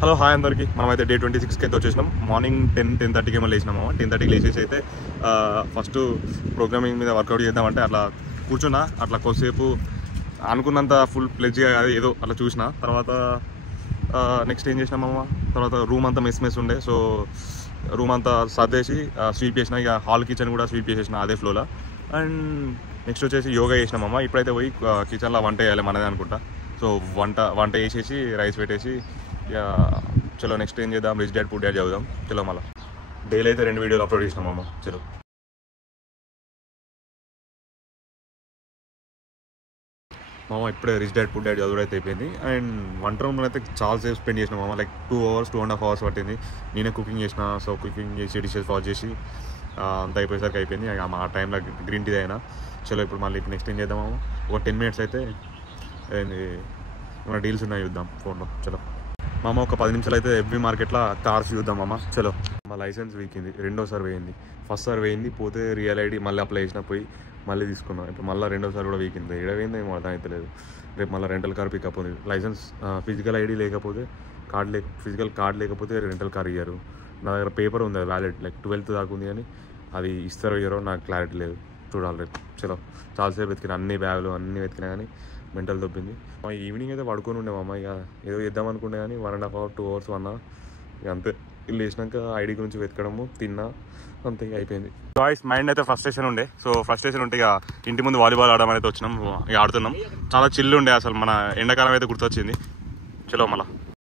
Hello hi అందరికి. మనమైతే day 26కి అయితే వచ్చేసినాం. మార్నింగ్ 10:30కి ఏమో లేచినాము. 10:30కి లేచేసి అయితే ఫస్ట్ ప్రోగ్రామింగ్ మీద వర్కౌట్ చేద్దామంటే అట్లా కూర్చున్నా. అట్లా కొద్దిసేపు అనుకున్నంత ఫుల్ ప్లెజ్గా ఏదో అట్లా చూసిన తర్వాత నెక్స్ట్ ఏం చేసినామమ్మ, తర్వాత రూమ్ అంతా మెస్ ఉండే. సో రూమ్ అంతా సర్దేసి స్వీప్ చేసిన. ఇక హాల్ కిచెన్ కూడా స్వీప్ చేసేసిన అదే ఫ్లోలో. అండ్ నెక్స్ట్ వచ్చేసి యోగా చేసినామమ్మ. ఇప్పుడైతే పోయి కిచెన్లో వంట వేయాలి మనదే అనుకుంటా. సో వంట వేసేసి రైస్ పెట్టేసి చలో నెక్స్ట్ ఏం చేద్దాం, రిచ్ డాడ్ పూర్ డాడ్ చదువుదాం. చలో మళ్ళీ డైలీ అయితే 2 వీడియోలు అప్లోడ్ చేసినామమ్మ. చలో మామ ఇప్పుడే రిచ్ డాడ్ పూర్ డాడ్ చదువు అయితే అయిపోయింది. అండ్ వంట రూమ్లో అయితే చాలా సేపు స్పెండ్ చేసినాం మామ. లైక్ 2.5 hours పట్టింది. నేనే కుకింగ్ చేసిన. సో కుకింగ్ చేసి డిషెస్ వాష్ చేసి అంత అయిపోయేసరికి అయిపోయింది. ఆ టైంలో గ్రీన్ టీ అయినా. చలో ఇప్పుడు మళ్ళీ నెక్స్ట్ ఏం చేద్దాం మామ. ఒక 10 minutes అయితే మన డీల్స్ ఉన్నాయి చూద్దాం ఫోన్లో. చలో మామ ఒక 10 నిమిషాలు అయితే ఎవ్రీ మార్కెట్లో కార్స్ చూద్దాం మామ. చలో మా లైసెన్స్ వీకింది, 2వ సారి వేయింది. ఫస్ట్ సారి వేయింది పోతే రియల్ ఐడి మళ్ళీ అప్లై చేసిన, పోయి మళ్ళీ తీసుకున్నాం. ఇప్పుడు మళ్ళీ 2వ సారి కూడా వీకింది. ఏడవేంది ఏమో అర్థం అయితే లేదు. రేపు మళ్ళీ రెంటల్ కార్ పికప్ ఉంది. లైసెన్స్ ఫిజికల్ ఐడి లేకపోతే ఫిజికల్ కార్డ్ లేకపోతే రెంటల్ కార్ ఇయ్యారు. నా దగ్గర పేపర్ ఉంది వ్యాలిడ్, లైక్ 12th దాకా ఉంది, కానీ అది ఇస్తారో ఇయ్యారో నాకు క్లారిటీ లేదు. చూడాలి రేపు. చలో చాలాసేపు వెతికిన, అన్ని బ్యాగులు అన్నీ వెతికినా కానీ మెంటల్ దొబ్బింది. ఈవినింగ్ అయితే పడుకొని ఉండే మామ. ఇక ఏదో చేద్దాం అనుకుంటే కానీ 1.5 hours 2 hours అన్నా. ఇక అంతే. ఇల్లు వేసినాక ఐడి గురించి వెతకడము, తిన్నా, అంతే అయిపోయింది. గాయ్స్ మైండ్ అయితే ఫ్రస్ట్రేషన్ ఉండే. సో ఫ్రస్ట్రేషన్ ఉంటే ఇక ఇంటి ముందు వాలీబాల్ ఆడడం అయితే వచ్చినాం. ఇక ఆడుతున్నాం. చాలా చిల్లు ఉండే అసలు. మన ఎండాకాలం అయితే గుర్తొచ్చింది. చలో మళ్ళీ